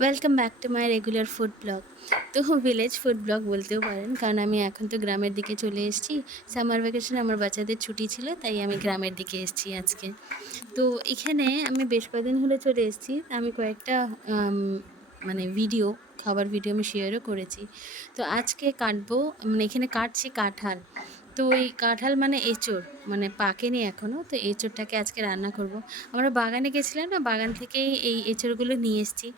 Welcome back to my regular food blog. তো village food blog বলতেও পারেন, কারণ আমি এখন তো গ্রামের দিকে চলে এসেছি। সামার ভ্যাকেশনে আমার বাচ্চাদের ছুটি ছিল, তাই আমি গ্রামের দিকে এসেছি আজকে। তো এখানে আমি বেশ কয়েকদিন হলে চলে এসেছি। আমি কয়েকটা মানে খাবার ভিডিও আমি শেয়ারও করেছি। তো আজকে কাটবো, মানে এখানে কাটছি কাঁঠাল। তো ওই কাঁঠাল মানে এঁচোড়, মানে পাকেনি এখনও, তো এঁচোড়টাকে আজকে রান্না করব। আমরা বাগানে গেছিলাম না, বাগান থেকেই এই এঁচোড়গুলো নিয়ে এসেছি।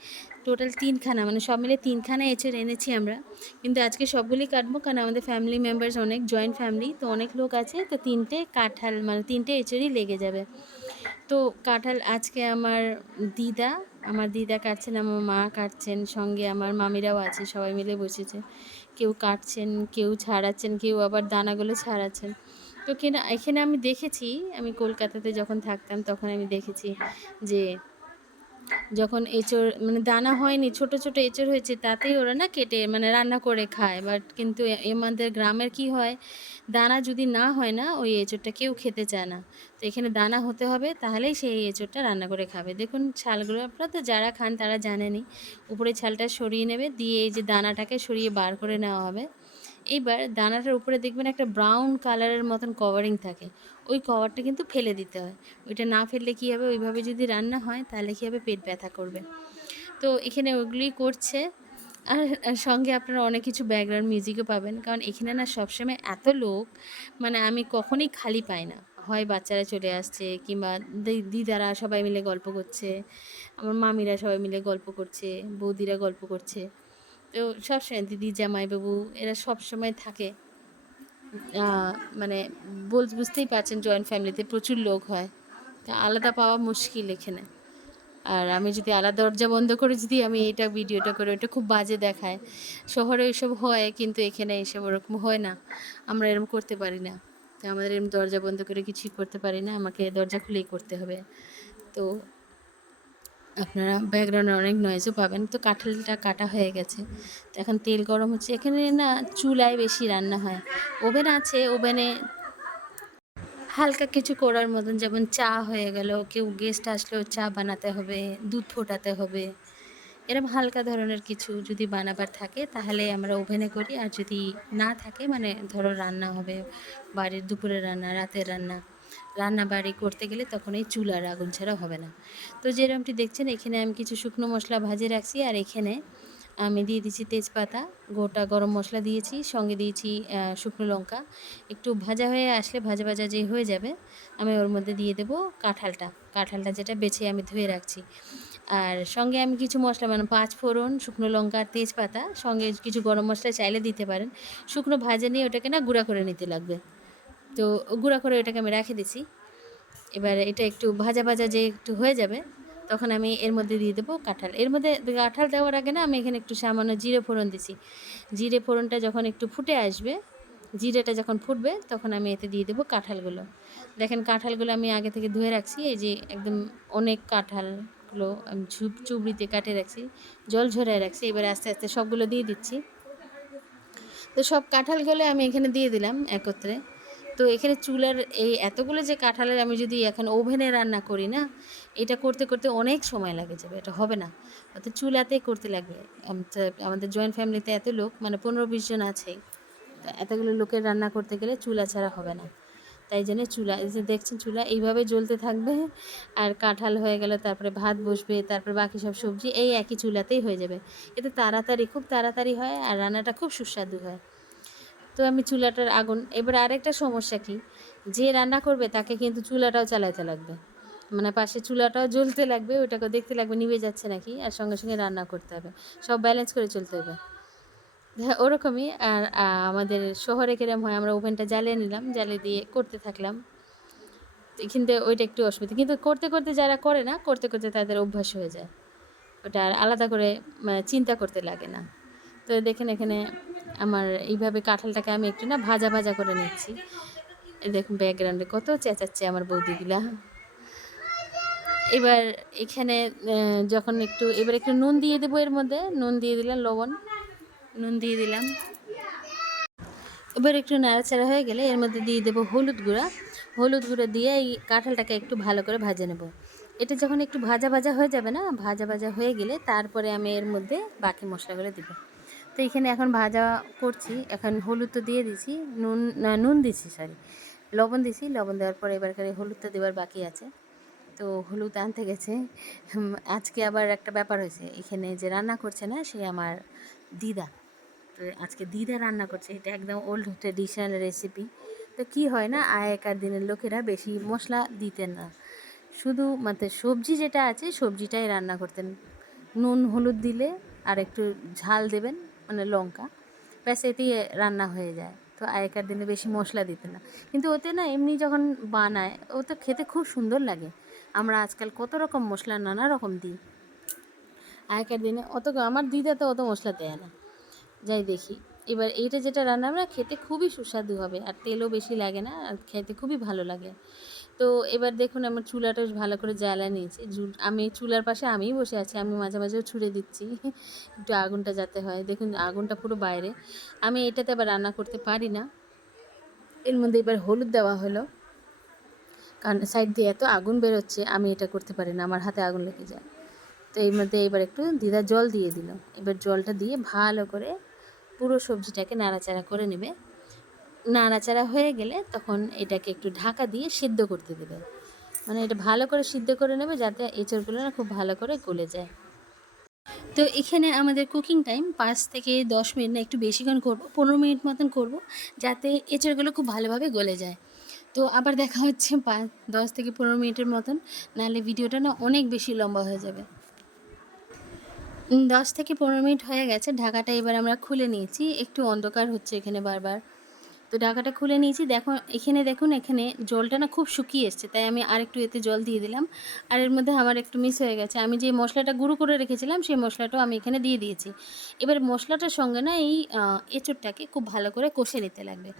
টোটাল 3খানা, মানে সব মিলে 3খানা এঁচোড় এনেছি আমরা। কিন্তু আজকে সবগুলি কাটবো, কারণ আমাদের ফ্যামিলি মেম্বার্স অনেক, জয়েন্ট ফ্যামিলি, তো অনেক লোক আছে, তো 3টে কাঁঠাল মানে 3টে এঁচোড়ই লেগে যাবে। তো কাঁঠাল আজকে দিদা আমার দিদা কাটছেন, আমার মা কাটছেন, সঙ্গে আমার মামিরাও আছে, সবাই মিলে বসেছে। কেউ কাটছেন, কেউ ছাড়াচ্ছেন, কেউ আবার দানাগুলো ছাড়াচ্ছেন। তো এখানে আমি দেখেছি, আমি কলকাতাতে যখন থাকতাম তখন আমি দেখেছি যে যখন এঁচোড় মানে দানা হয়নি, ছোট ছোট এঁচোড় হয়েছে, তাতেই ওরা না কেটে মানে রান্না করে খায়। বাট কিন্তু আমাদের গ্রামের কি হয়, দানা যদি না হয় না, ওই এঁচোড়টা কেউ খেতে চায় না। তো এখানে দানা হতে হবে, তাহলেই সেই এঁচোড়টা রান্না করে খাবে। দেখুন ছালগুলো, আপনারা তো যারা খান তারা জানেনই। উপরে ছালটা সরিয়ে নেবে, দিয়ে এই যে দানাটাকে সরিয়ে বার করে নেওয়া হবে। এইবার দানাটার উপরে দেখবেন একটা ব্রাউন কালারের মতন কভারিং থাকে, ওই কভারটা কিন্তু ফেলে দিতে হয়। ওইটা না ফেললে কী হবে, ওইভাবে যদি রান্না হয় তাহলে কী হবে, পেট ব্যথা করবে। তো এখানে ওগুলোই করছে। আর সঙ্গে আপনারা অনেক কিছু ব্যাকগ্রাউন্ড মিউজিকও পাবেন, কারণ এখানে না সবসময় এত লোক, মানে আমি কখনোই খালি পাই না। হয় বাচ্চারা চলে আসছে, কিংবা দিদারা সবাই মিলে গল্প করছে, আমার মামিরা সবাই মিলে গল্প করছে, বৌদিরা গল্প করছে। তো সবসময় দিদি, জামাইবাবু এরা সবসময় থাকে। মানে বুঝতেই পারছেন, জয়েন্ট ফ্যামিলিতে প্রচুর লোক হয়, তা আলাদা পাওয়া মুশকিল এখানে। আর আমি যদি আলাদা দরজা বন্ধ করে যদি আমি এটা ভিডিওটা করি, ওটা খুব বাজে দেখায়। শহরে এসব হয়, কিন্তু এখানে এসব ওরকম হয় না, আমরা এরকম করতে পারি না। তো আমাদের এরকম দরজা বন্ধ করে কিছুই করতে পারি না, আমাকে দরজা খুলেই করতে হবে। তো আপনারা ব্যাকগ্রাউন্ডে অনেক নয়েজও পাবেন। তো কাঁঠালটা কাটা হয়ে গেছে, তো এখন তেল গরম হচ্ছে। এখানে না চুলায় বেশি রান্না হয়, ওভেন আছে, ওভেনে হালকা কিছু করার মতন, যেমন চা হয়ে গেল, কেউ গেস্ট আসলেও চা বানাতে হবে, দুধ ফোটাতে হবে, এরকম হালকা ধরনের কিছু যদি বানাবার থাকে তাহলে আমরা ওভেনে করি। আর যদি না থাকে, মানে ধরো রান্না হবে, বাড়ির দুপুরের রান্না, রাতের রান্না, রান্না বাড়ি করতে গেলে তখন এই চুলার আগুন ছাড়া হবে না। তো যেরকমটি দেখছেন, এখানে আমি কিছু শুকনো মশলা ভাজে রাখছি, আর এখানে আমি দিয়ে দিচ্ছি তেজপাতা, গোটা গরম মশলা দিয়েছি, সঙ্গে দিয়েছি শুকনো লঙ্কা। একটু ভাজা হয়ে আসলে, ভাজা ভাজা যে হয়ে যাবে, আমি ওর মধ্যে দিয়ে দেবো কাঁঠালটা যেটা বেছে আমি ধুয়ে রাখছি। আর সঙ্গে আমি কিছু মশলা, মানে 5 ফোড়ন, শুকনো লঙ্কা আর তেজপাতা, সঙ্গে কিছু গরম মশলা চাইলে দিতে পারেন। শুকনো ভাজা নিয়ে ওটাকে না গুঁড়া করে নিতে লাগবে। তো গুঁড়া করে ওটাকে আমি রেখে দিছি। এবার এটা একটু ভাজা ভাজা যে একটু হয়ে যাবে, তখন আমি এর মধ্যে দিয়ে দেবো কাঁঠাল। এর মধ্যে কাঁঠাল দেওয়ার আগে না আমি এখানে একটু সামান্য জিরে ফোড়ন দিছি। জিরে ফোড়নটা যখন একটু ফুটে আসবে, জিরেটা যখন ফুটবে, তখন আমি এতে দিয়ে দেবো কাঁঠালগুলো। দেখেন কাঁঠালগুলো আমি আগে থেকে ধুয়ে রাখছি, এই যে একদম অনেক কাঁঠালগুলো আমি চুবড়িতে কাটে রাখছি, জল ঝরায় রাখছি। এবার আস্তে আস্তে সবগুলো দিয়ে দিচ্ছি। তো সব কাঁঠালগুলো আমি এখানে দিয়ে দিলাম একত্রে। তো এখানে চুলার এই এতগুলো যে কাঁঠালের আমি যদি এখন ওভেনে রান্না করি না, এটা করতে করতে অনেক সময় লাগে যাবে, এটা হবে না। অর্থাৎ চুলাতেই করতে লাগবে। আমাদের জয়েন্ট ফ্যামিলিতে এত লোক, মানে 15-20 জন আছেই। তো এতগুলো লোকের রান্না করতে গেলে চুলা ছাড়া হবে না। তাই জন্য চুলা, এই যে দেখছেন চুলা এইভাবে জ্বলতে থাকবে। আর কাঁঠাল হয়ে গেলে তারপরে ভাত বসবে, তারপরে বাকি সব সবজি এই একই চুলাতেই হয়ে যাবে। এতে খুব তাড়াতাড়ি হয়, আর রান্নাটা খুব সুস্বাদু হয়। তো আমি চুলাটার আগুন, এবার আরেকটা সমস্যা কি, যে রান্না করবে তাকে কিন্তু চুলাটাও চালাতে লাগবে, মানে পাশে চুলাটাও জ্বলতে লাগবে, ওটাকে দেখতে লাগবে নিভে যাচ্ছে নাকি, আর সঙ্গে সঙ্গে রান্না করতে হবে, সব ব্যালেন্স করে চলতে হবে। হ্যাঁ, ওরকমই। আর আমাদের শহরে কিরম হয়, আমরা ওভেনটা জ্বালিয়ে নিলাম, জ্বালিয়ে দিয়ে করতে থাকলাম, কিন্তু ওইটা একটু অসুবিধা। কিন্তু করতে করতে যারা করে না, করতে করতে তাদের অভ্যাস হয়ে যায়, ওটা আর আলাদা করে মানে চিন্তা করতে লাগে না। তো দেখেন এখানে আমার এইভাবে কাঁঠালটাকে আমি একটু না ভাজা ভাজা করে নিচ্ছি। এই দেখুন ব্যাকগ্রাউন্ডে কত চেঁচাচ্ছে আমার বৌদিগুলা। এবার এখানে যখন এবার একটু নুন দিয়ে দেবো, এর মধ্যে নুন দিয়ে দিলাম, লবণ, নুন দিয়ে দিলাম। এবার একটু নাড়াচাড়া হয়ে গেলে এর মধ্যে দিয়ে দেবো হলুদ গুঁড়া। হলুদ গুঁড়ো দিয়ে এই কাঁঠালটাকে একটু ভালো করে ভেজে নেব। এটা যখন একটু ভাজা ভাজা হয়ে যাবে না, ভাজা ভাজা হয়ে গেলে তারপরে আমি এর মধ্যে বাকি মশলাগুলো দেবো। তো এখানে এখন ভাজা করছি, এখন হলুদ তো দিয়ে দিছি, নুন দিছি, সরি লবণ দিছি, লবণ দেওয়ার পরে এবার হলুদটা দেওয়ার বাকি আছে। তো হলুদ আনতে গেছে। আজকে আবার একটা ব্যাপার হয়েছে, এখানে যে রান্না করছে না সে আমার দিদা। তো আজকে দিদা রান্না করছে, এটা একদম ওল্ড ট্রেডিশনাল রেসিপি। তো কি হয় না, আগেকার দিনের লোকেরা বেশি মশলা দিতেন না, শুধু মানে সবজি যেটা আছে সবজিটাই রান্না করতেন। নুন হলুদ দিলে আর একটু ঝাল দেবেন, মানে লঙ্কা, ব্যাস এতেই রান্না হয়ে যায়। তো আগেকার দিনে বেশি মশলা দিতেন না, কিন্তু ওতে না এমনি যখন বানায় ও তো খেতে খুব সুন্দর লাগে। আমরা আজকাল কত রকম মশলা নানা রকম দিই, আগেকার দিনে অত আমার দিদা তো অত মশলা দেয় না। যাই দেখি এবার এইটা যেটা রান্না আমরা খেতে খুবই সুস্বাদু হবে, আর তেলও বেশি লাগে না, আর খেতে খুবই ভালো লাগে। তো এবার দেখুন আমার চুলাটা ভালো করে জ্বালা নিয়েছি, আমি চুলার পাশে আমিই বসে আছি, আমি মাঝে মাঝেও ছুঁড়ে দিচ্ছি একটু আগুনটা যাতে হয়। দেখুন আগুনটা পুরো বাইরে, আমি এটাতে আবার রান্না করতে পারি না। এর মধ্যে এবার হলুদ দেওয়া হলো, কারণ সাইড দিয়ে এত আগুন বেরোচ্ছে, আমি এটা করতে পারি না, আমার হাতে আগুন লেগে যায়। তো এর মধ্যে এবার একটু দিদা জল দিয়ে দিল, এবার জলটা দিয়ে ভালো করে পুরো সবজিটাকে নাড়াচাড়া করে নেবে। নাড়াচাড়া হয়ে গেলে তখন এটাকে একটু ঢাকা দিয়ে সিদ্ধ করতে দেবে, মানে এটা ভালো করে সিদ্ধ করে নেবে যাতে এঁচড়গুলো না খুব ভালো করে গলে যায়। তো এখানে আমাদের কুকিং টাইম 5 থেকে 10 মিনিট, না একটু বেশিক্ষণ করবো, 15 মিনিট মতন করব, যাতে এঁচড়গুলো খুব ভালোভাবে গলে যায়। তো আবার দেখা হচ্ছে 10 থেকে 15 মিনিটের মতন, নাহলে ভিডিওটা না অনেক বেশি লম্বা হয়ে যাবে। 10 থেকে 15 মিনিট হয়ে গেছে, ঢাকাটা এবার আমরা খুলে নিয়েছি, একটু অন্ধকার হচ্ছে এখানে বারবার। তো ঢাকাটা খুলে নিয়েছি, দেখো এখানে দেখুন, এখানে জলটা না খুব শুকিয়ে এসছে, তাই আমি আরেকটু এতে জল দিয়ে দিলাম। আর এর মধ্যে আমার একটু মিস হয়ে গেছে, আমি যে মশলাটা গুঁড়ো করে রেখেছিলাম সেই মশলাটাও আমি এখানে দিয়ে দিয়েছি। এবার মশলাটার সঙ্গে না এই এঁচোড়টাকে খুব ভালো করে কষে নিতে লাগবে।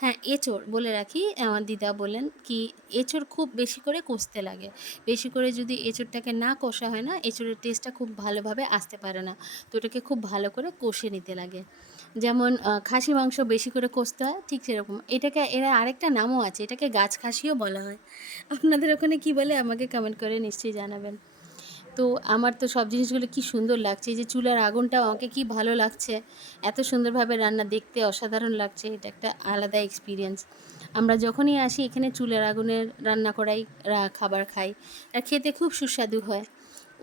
হ্যাঁ, এঁচোড় বলে রাখি, আমার দিদা বলেন কি এঁচোড় খুব বেশি করে কষতে লাগে, বেশি করে যদি এঁচোড়টাকে না কষা হয় না এঁচোড়ের টেস্টটা খুব ভালোভাবে আসতে পারে না। তো এটাকে খুব ভালো করে কষে নিতে লাগে, যেমন খাসি মাংস বেশি করে কষতে হয়, ঠিক সেরকম এটাকে এরা আরেকটা নামও আছে, এটাকে গাছ খাসিও বলা হয়। আপনাদের ওখানে কি বলে আমাকে কমেন্ট করে নিশ্চয়ই জানাবেন। তো আমার তো সব জিনিসগুলো কি সুন্দর লাগছে, এই যে চুলার আগুনটাও আমাকে কি ভালো লাগছে, এত সুন্দরভাবে রান্না, দেখতে অসাধারণ লাগছে, এটা একটা আলাদা এক্সপিরিয়েন্স। আমরা যখনই আসি এখানে চুলার আগুনের রান্না করাই খাবার খাই, আর খেতে খুব সুস্বাদু হয়।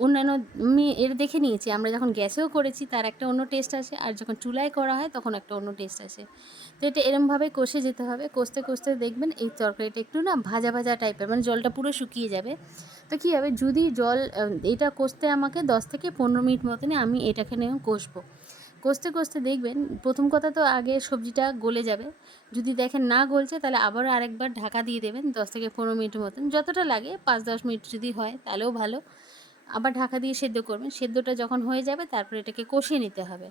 অন্যান্য আমি এর দেখে নিয়েছি, আমরা যখন গ্যাসেও করেছি তার একটা অন্য টেস্ট আসে, আর যখন চুলায় করা হয় তখন একটা অন্য টেস্ট আসে। তো এটা এরমভাবে কষে যেতে হবে, কষতে কষতে দেখবেন এই তরকারিটা একটু না ভাজা ভাজা টাইপের, মানে জলটা পুরো শুকিয়ে যাবে। তো কী হবে, যদি জল এটা কষতে আমাকে 10 থেকে 15 মিনিট মতনই আমি এটাকে নিয়ে কষবো। কষতে কষতে দেখবেন প্রথম কথা তো আগে সবজিটা গলে যাবে, যদি দেখেন না গলছে তাহলে আবারও আরেকবার ঢাকা দিয়ে দেবেন 10 থেকে 15 মিনিটের মতন, যতটা লাগে 5-10 মিনিট যদি হয় তাহলেও ভালো। আবার ঢাকা দিয়ে সেদ্ধ করবেন, সেদ্ধটা যখন হয়ে যাবে তারপরে এটাকে কষিয়ে নিতে হবে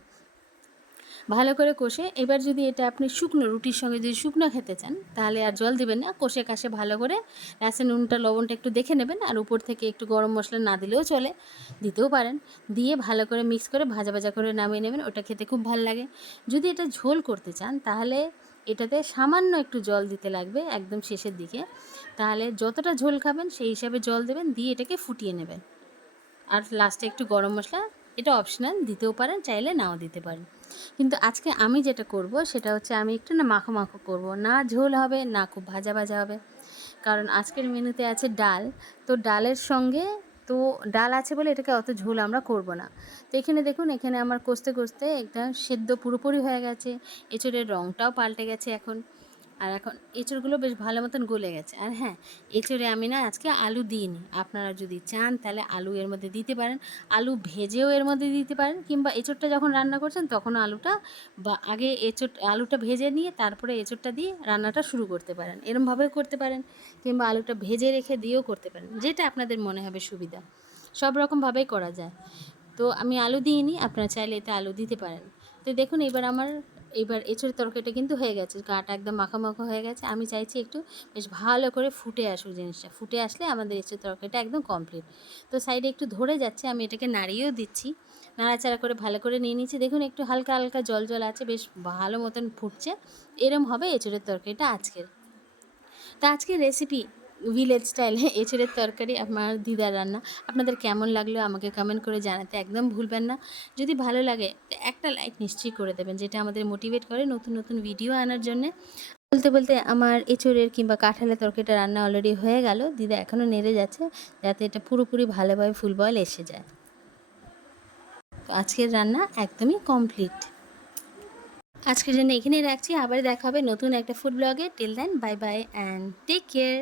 ভালো করে কষে। এবার যদি এটা আপনি শুকনো রুটির সঙ্গে যদি শুকনো খেতে চান তাহলে আর জল দেবেন না, কষে কাষে ভালো করে লাস্টে নুনটা লবণটা একটু দেখে নেবেন, আর উপর থেকে একটু গরম মশলা না দিলেও চলে, দিতেও পারেন, দিয়ে ভালো করে মিক্স করে ভাজা ভাজা করে নামিয়ে নেবেন, ওটা খেতে খুব ভালো লাগে। যদি এটা ঝোল করতে চান তাহলে এটাতে সামান্য একটু জল দিতে লাগবে একদম শেষের দিকে, তাহলে যতটা ঝোল খাবেন সেই হিসাবে জল দেবেন, দিয়ে এটাকে ফুটিয়ে নেবেন। আর লাস্টে একটু গরম মশলা, এটা অপশনাল, দিতেও পারেন, চাইলে নাও দিতে পারেন। কিন্তু আজকে আমি যেটা করব সেটা হচ্ছে আমি একটু না মাখো মাখো করব, না ঝোল হবে না খুব ভাজা ভাজা হবে, কারণ আজকের মেনুতে আছে ডাল। তো ডালের সঙ্গে, তো ডাল আছে বলে এটাকে অত ঝোল আমরা করব না। তো এখানে দেখুন, এখানে আমার কষতে কষতে একটা সেদ্ধ পুরোপুরি হয়ে গেছে, এঁচড়ের রঙটাও পাল্টে গেছে এখন, আর এখন এঁচড়গুলো বেশ ভালো মতন গলে গেছে। আর হ্যাঁ, এঁচড়ে আমি না আজকে আলু দিইনি, আপনারা যদি চান তাহলে আলু এর মধ্যে দিতে পারেন, আলু ভেজেও এর মধ্যে দিতে পারেন, কিংবা এঁচড়টা যখন রান্না করছেন তখন আলুটা বা আগে আলুটা ভেজে নিয়ে তারপরে এঁচড়টা দিয়ে রান্নাটা শুরু করতে পারেন, এরমভাবেও করতে পারেন, কিংবা আলুটা ভেজে রেখে দিয়েও করতে পারেন, যেটা আপনাদের মনে হবে সুবিধা, সব রকমভাবেই করা যায়। তো আমি আলু দিইনি, আপনারা চাইলে এতে আলু দিতে পারেন। তো দেখুন এবার এঁচোড়ের তরকারিটা কিন্তু হয়ে গেছে, গাটা একদম মাখা মাখা হয়ে গেছে, আমি চাইছি একটু বেশ ভালো করে ফুটে আসুক জিনিসটা, ফুটে আসলে আমাদের এঁচোড়ের তরকারিটা একদম কমপ্লিট। তো সাইডে একটু ধরে যাচ্ছে, আমি এটাকে নাড়িয়েও দিচ্ছি, নাড়াচাড়া করে ভালো করে নিয়ে নিচ্ছি, দেখুন একটু হালকা হালকা জল জল আছে, বেশ ভালো মতন ফুটছে, এরম হবে এঁচোড়ের তরকারিটা আজকের। তা আজকের রেসিপি ভিলেজ স্টাইলে এঁচোড়ের তরকারি আমার দিদার রান্না। আপনাদের কেমন লাগলো আমাকে কমেন্ট করে জানাতে একদম ভুলবেন না। যদি ভালো লাগে তো একটা লাইক নিশ্চয়ই করে দেবেন, যেটা আমাদের মোটিভেট করে নতুন নতুন ভিডিও আনার জন্যে। বলতে বলতে আমার এঁচোড়ের কিংবা কাঁঠালের তরকারিটা রান্না অলরেডি হয়ে গেল। দিদা এখনও নেড়ে যাচ্ছে যাতে এটা পুরোপুরি ভালোভাবে ফুল বয়েল এসে যায়। তো আজকের রান্না একদমই কমপ্লিট। আজকের জন্য এখানেই রাখছি, আবার দেখা হবে নতুন একটা ফুড ব্লগে। Till then bye bye and take care.